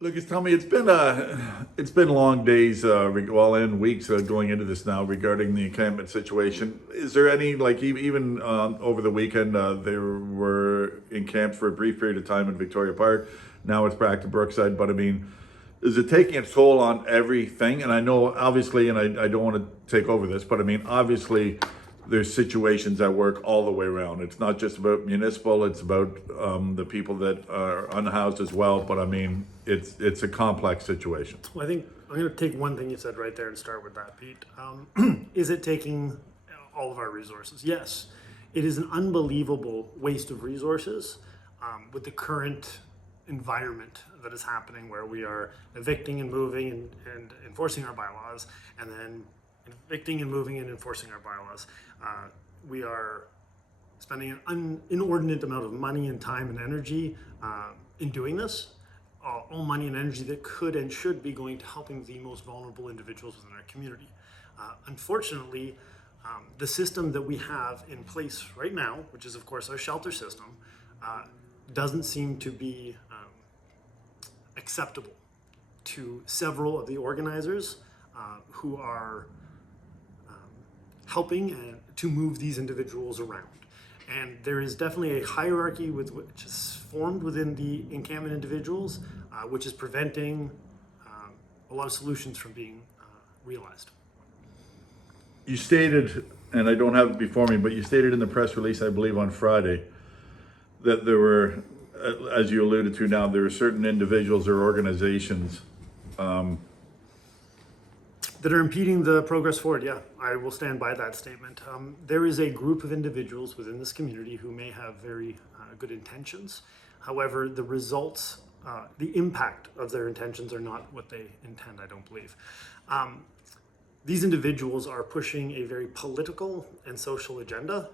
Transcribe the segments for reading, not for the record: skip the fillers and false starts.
Lucas, tell me, it's been long days, and weeks going into this now regarding the encampment situation. Is there any even over the weekend they were encamped for a brief period of time in Victoria Park. Now it's back to Brookside, but I mean, is it taking a toll on everything? And I know obviously, and I don't want to take over this, but I mean obviously there's situations that work all the way around. It's not just about municipal; it's about the people that are unhoused as well. But I mean, it's a complex situation. Well, I think I'm going to take one thing you said right there and start with that, Pete. Is it taking all of our resources? Yes. It is an unbelievable waste of resources with the current environment that is happening where we are evicting and moving and enforcing our bylaws, and then evicting and moving and enforcing our bylaws. We are spending an inordinate amount of money and time and energy in doing this. All money and energy that could and should be going to helping the most vulnerable individuals within our community. Unfortunately, the system that we have in place right now, which is of course our shelter system, doesn't seem to be acceptable to several of the organizers who are helping to move these individuals around. And there is definitely a hierarchy which is formed within the encampment individuals, which is preventing a lot of solutions from being realized. You stated, and I don't have it before me, but you stated in the press release, I believe on Friday, that there were, as you alluded to now, there are certain individuals or organizations that are impeding the progress forward. Yeah, I will stand by that statement. There is a group of individuals within this community who may have very good intentions. However, the results, the impact of their intentions are not what they intend, I don't believe. These individuals are pushing a very political and social agenda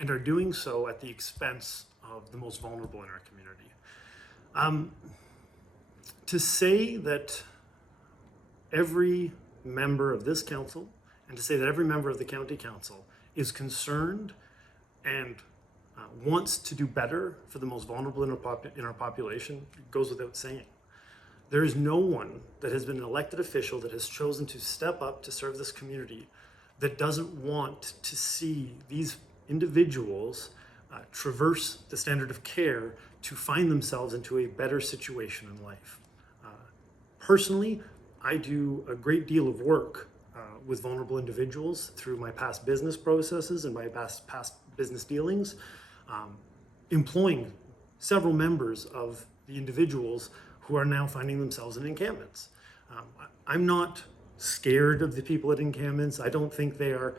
and are doing so at the expense of the most vulnerable in our community. To say that every member of this council and to say that every member of the county council is concerned and wants to do better for the most vulnerable in our population goes without saying. There is no one that has been an elected official that has chosen to step up to serve this community that doesn't want to see these individuals traverse the standard of care to find themselves into a better situation in life. Personally, I do a great deal of work with vulnerable individuals through my past business processes and my past business dealings, employing several members of the individuals who are now finding themselves in encampments. I'm not scared of the people at encampments. I don't think they are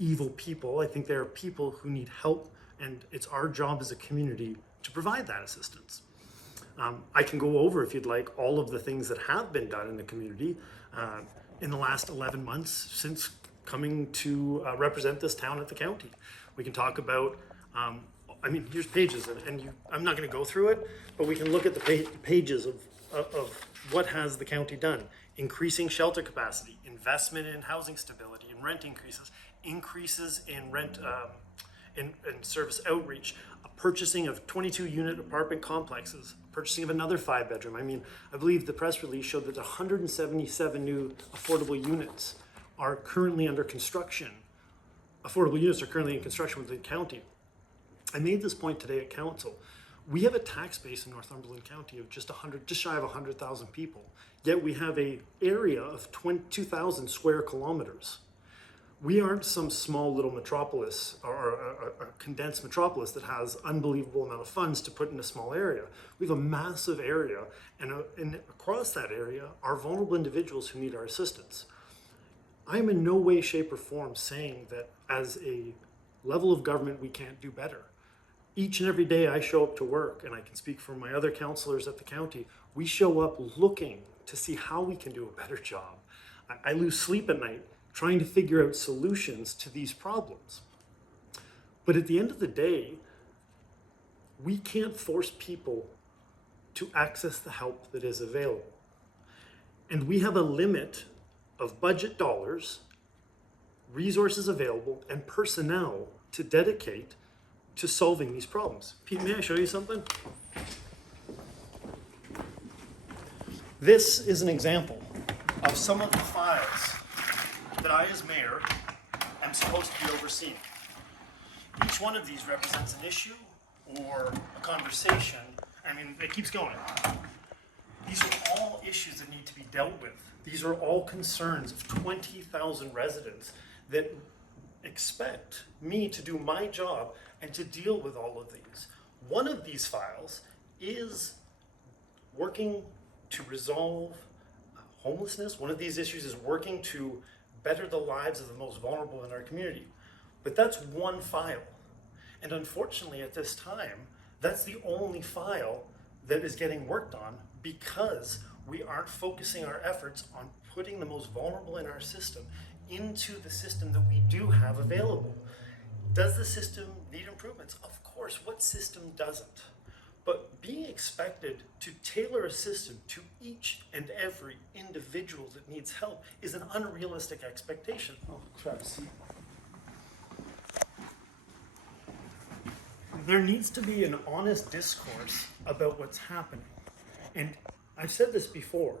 evil people. I think they are people who need help, and it's our job as a community to provide that assistance. I can go over, if you'd like, all of the things that have been done in the community in the last 11 months since coming to represent this town at the county. We can talk about, here's pages, and I'm not going to go through it, but we can look at the pages of what has the county done. Increasing shelter capacity, investment in housing stability and rent increases in rent and service outreach, purchasing of 22-unit apartment complexes, purchasing of another 5-bedroom. I believe the press release showed that 177 new affordable units are currently under construction. Affordable units are currently in construction within the county. I made this point today at council. We have a tax base in Northumberland County of just shy of 100,000 people, yet we have an area of 2,000 square kilometers. We aren't some small little metropolis or a condensed metropolis that has unbelievable amount of funds to put in a small area. We have a massive area, and across that area are vulnerable individuals who need our assistance. I am in no way, shape, or form saying that as a level of government we can't do better. Each and every day I show up to work, and I can speak for my other councillors at the county, we show up looking to see how we can do a better job. I lose sleep at night trying to figure out solutions to these problems. But at the end of the day, we can't force people to access the help that is available. And we have a limit of budget dollars, resources available, and personnel to dedicate to solving these problems. Pete, may I show you something? This is an example of some of the files that I, as mayor, am supposed to be overseeing. Each one of these represents an issue or a conversation. I mean, it keeps going. These are all issues that need to be dealt with. These are all concerns of 20,000 residents that expect me to do my job and to deal with all of these. One of these files is working to resolve homelessness. One of these issues is working to better the lives of the most vulnerable in our community. But that's one file. And unfortunately at this time, that's the only file that is getting worked on because we aren't focusing our efforts on putting the most vulnerable in our system into the system that we do have available. Does the system need improvements? Of course, what system doesn't? But being expected to tailor a system to each and every individual that needs help is an unrealistic expectation. Oh, Travis. There needs to be an honest discourse about what's happening. And I've said this before.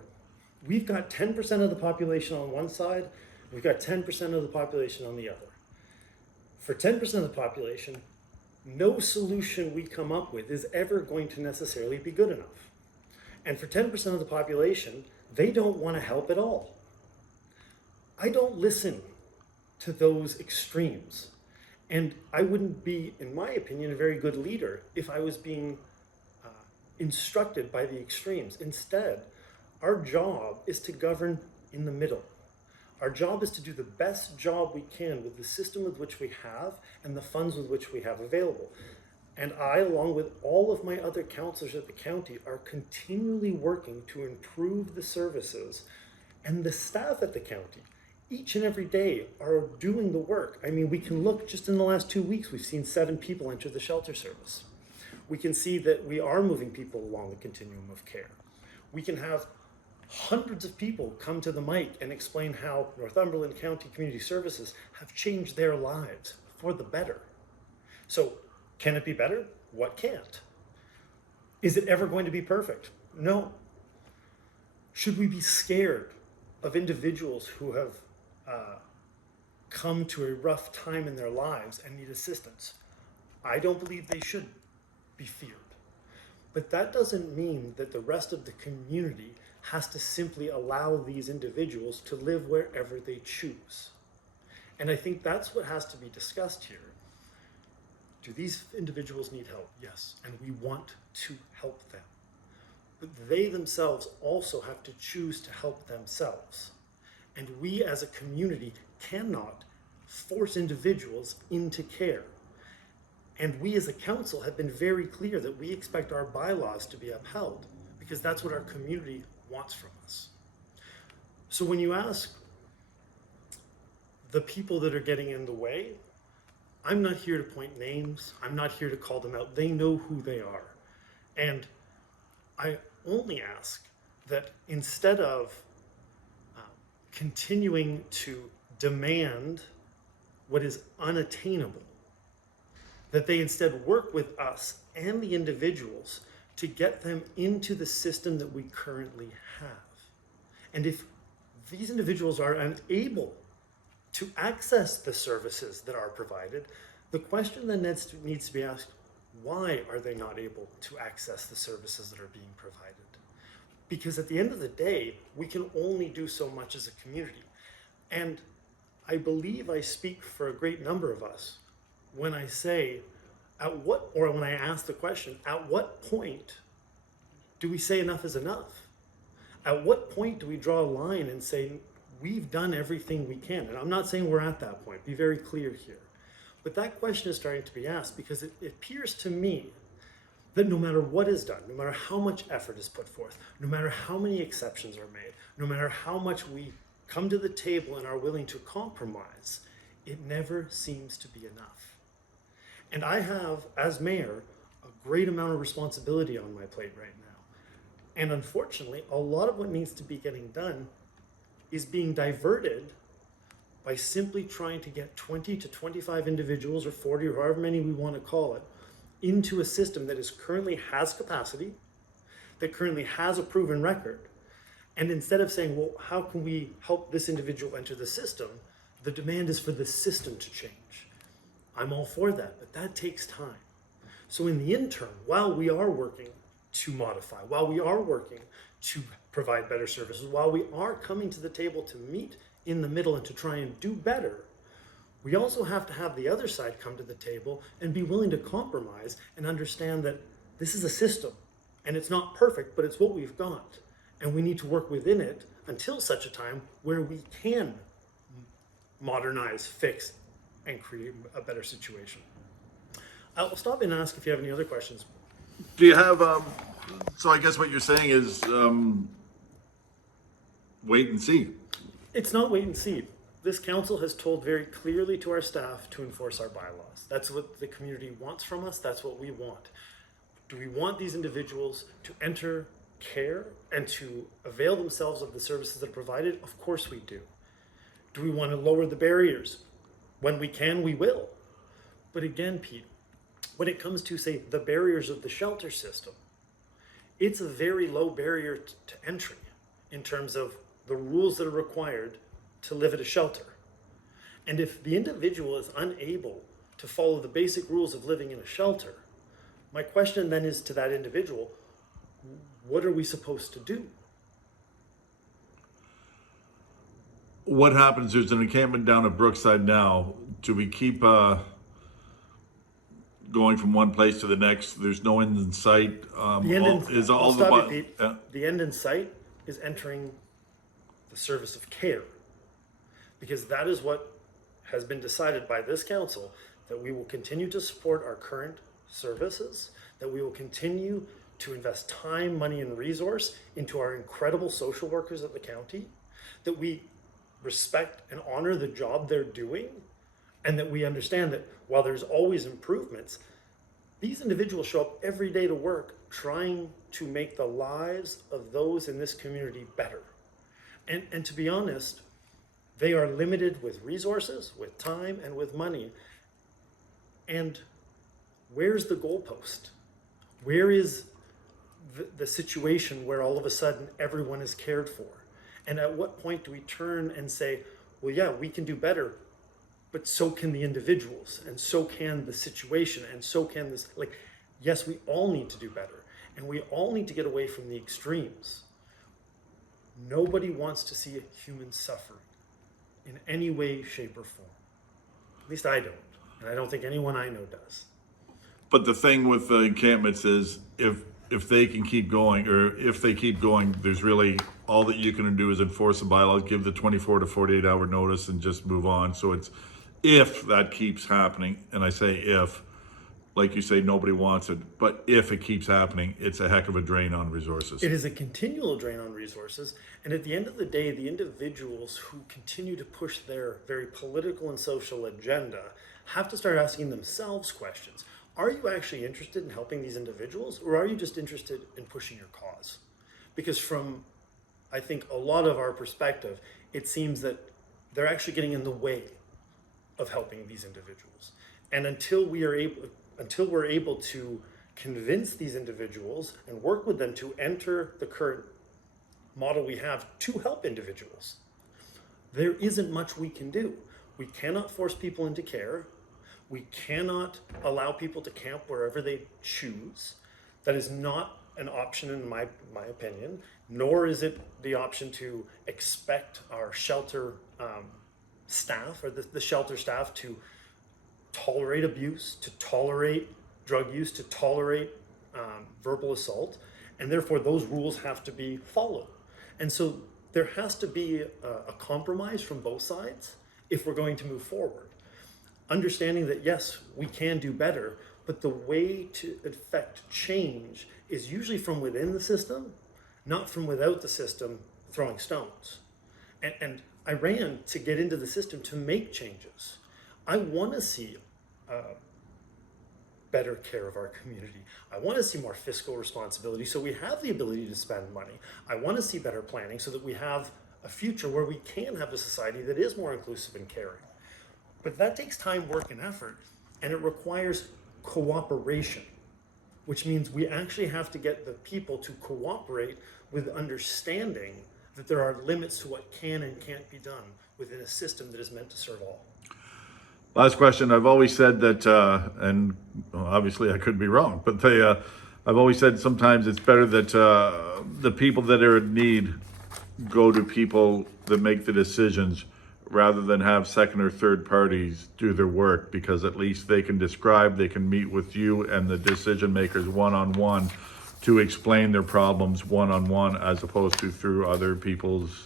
We've got 10% of the population on one side, we've got 10% of the population on the other. For 10% of the population, no solution we come up with is ever going to necessarily be good enough. And for 10% of the population, they don't want to help at all. I don't listen to those extremes. And I wouldn't be, in my opinion, a very good leader if I was being instructed by the extremes. Instead, our job is to govern in the middle. Our job is to do the best job we can with the system with which we have and the funds with which we have available. And I, along with all of my other councillors at the county, are continually working to improve the services, and the staff at the county, each and every day, are doing the work. I mean, we can look just in the last 2 weeks, we've seen 7 people enter the shelter service. We can see that we are moving people along the continuum of care. We can have hundreds of people come to the mic and explain how Northumberland County Community Services have changed their lives for the better. So, can it be better? What can't? Is it ever going to be perfect? No. Should we be scared of individuals who have come to a rough time in their lives and need assistance? I don't believe they should be feared. But that doesn't mean that the rest of the community has to simply allow these individuals to live wherever they choose. And I think that's what has to be discussed here. Do these individuals need help? Yes, and we want to help them. But they themselves also have to choose to help themselves. And we as a community cannot force individuals into care. And we as a council have been very clear that we expect our bylaws to be upheld because that's what our community wants from us. So when you ask the people that are getting in the way, I'm not here to point names. I'm not here to call them out. They know who they are. And I only ask that instead of continuing to demand what is unattainable, that they instead work with us and the individuals to get them into the system that we currently have. And if these individuals are unable to access the services that are provided, the question then needs to be asked, why are they not able to access the services that are being provided? Because at the end of the day, we can only do so much as a community. And I believe I speak for a great number of us when I say, when I ask the question, at what point do we say enough is enough? At what point do we draw a line and say, we've done everything we can? And I'm not saying we're at that point, be very clear here. But that question is starting to be asked because it appears to me that no matter what is done, no matter how much effort is put forth, no matter how many exceptions are made, no matter how much we come to the table and are willing to compromise, it never seems to be enough. And I have, as mayor, a great amount of responsibility on my plate right now. And unfortunately, a lot of what needs to be getting done is being diverted by simply trying to get 20 to 25 individuals or 40 or however many we want to call it into a system that currently has capacity, that currently has a proven record, And instead of saying, well, how can we help this individual enter the system? The demand is for the system to change. I'm all for that, but that takes time. So in the interim, while we are working to modify, while we are working to provide better services, while we are coming to the table to meet in the middle and to try and do better, we also have to have the other side come to the table and be willing to compromise and understand that this is a system and it's not perfect, but it's what we've got. And we need to work within it until such a time where we can modernize, fix, and create a better situation. I'll stop and ask if you have any other questions. Do you have, so I guess what you're saying is wait and see. It's not wait and see. This council has told very clearly to our staff to enforce our bylaws. That's what the community wants from us. That's what we want. Do we want these individuals to enter care and to avail themselves of the services that are provided? Of course we do. Do we want to lower the barriers? When we can, we will. But again, Pete, when it comes to, say, the barriers of the shelter system, it's a very low barrier to entry in terms of the rules that are required to live at a shelter. And if the individual is unable to follow the basic rules of living in a shelter, my question then is to that individual, what are we supposed to do? What happens, there's an encampment down at Brookside now. Do we keep going from one place to the next? There's no end in sight. The end in, Is all I'll the stop you, Pete. yeah. The end in sight is entering the service of care, because that is what has been decided by this council, that we will continue to support our current services, that we will continue to invest time, money, and resource into our incredible social workers at the county, that we respect and honor the job they're doing, and that we understand that while there's always improvements, these individuals show up every day to work trying to make the lives of those in this community better. And to be honest, they are limited with resources, with time, and with money. And where's the goalpost? Where is the situation where all of a sudden everyone is cared for? And at what point do we turn and say, well, yeah, we can do better, but so can the individuals, and so can the situation, and so can this, like, yes, we all need to do better, and we all need to get away from the extremes. Nobody wants to see a human suffering in any way, shape, or form. At least I don't, and I don't think anyone I know does. But the thing with the encampments is if they can keep going, or if they keep going, there's really, all that you can do is enforce the bylaws, give the 24 to 48 hour notice, and just move on. So it's, if that keeps happening, and I say if, like you say, nobody wants it, but if it keeps happening, it's a heck of a drain on resources. It is a continual drain on resources, and at the end of the day, the individuals who continue to push their very political and social agenda have to start asking themselves questions. Are you actually interested in helping these individuals, or are you just interested in pushing your cause? Because from, I think, a lot of our perspective, it seems that they're actually getting in the way of helping these individuals. And until we're able to convince these individuals and work with them to enter the current model we have to help individuals, there isn't much we can do. We cannot force people into care. We cannot allow people to camp wherever they choose. That is not an option in my opinion, nor is it the option to expect our shelter staff, or the shelter staff, to tolerate abuse, to tolerate drug use, to tolerate verbal assault, and therefore those rules have to be followed. And so there has to be a compromise from both sides if we're going to move forward. Understanding that yes, we can do better, but the way to effect change is usually from within the system, not from without the system throwing stones. And I ran to get into the system to make changes. I want to see better care of our community. I want to see more fiscal responsibility so we have the ability to spend money. I want to see better planning so that we have a future where we can have a society that is more inclusive and caring. But that takes time, work, and effort, and it requires cooperation, which means we actually have to get the people to cooperate with understanding that there are limits to what can and can't be done within a system that is meant to serve all. Last question. I've always said that, and obviously I could be wrong, but I've always said sometimes it's better that the people that are in need go to people that make the decisions rather than have second or third parties do their work, because at least they can describe, they can meet with you and the decision makers one-on-one to explain their problems one-on-one, as opposed to through other people's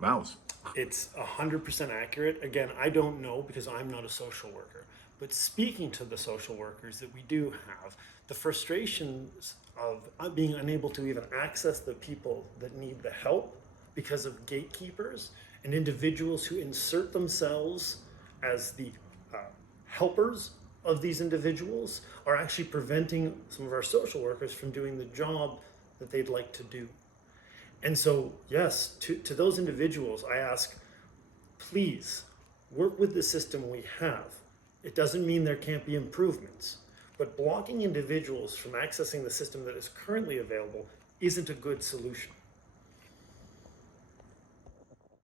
mouths. It's 100% accurate. Again, I don't know because I'm not a social worker, but speaking to the social workers that we do have, the frustrations of being unable to even access the people that need the help because of gatekeepers and individuals who insert themselves as the helpers of these individuals are actually preventing some of our social workers from doing the job that they'd like to do. And so, yes, to those individuals, I ask, please work with the system we have. It doesn't mean there can't be improvements, but blocking individuals from accessing the system that is currently available isn't a good solution.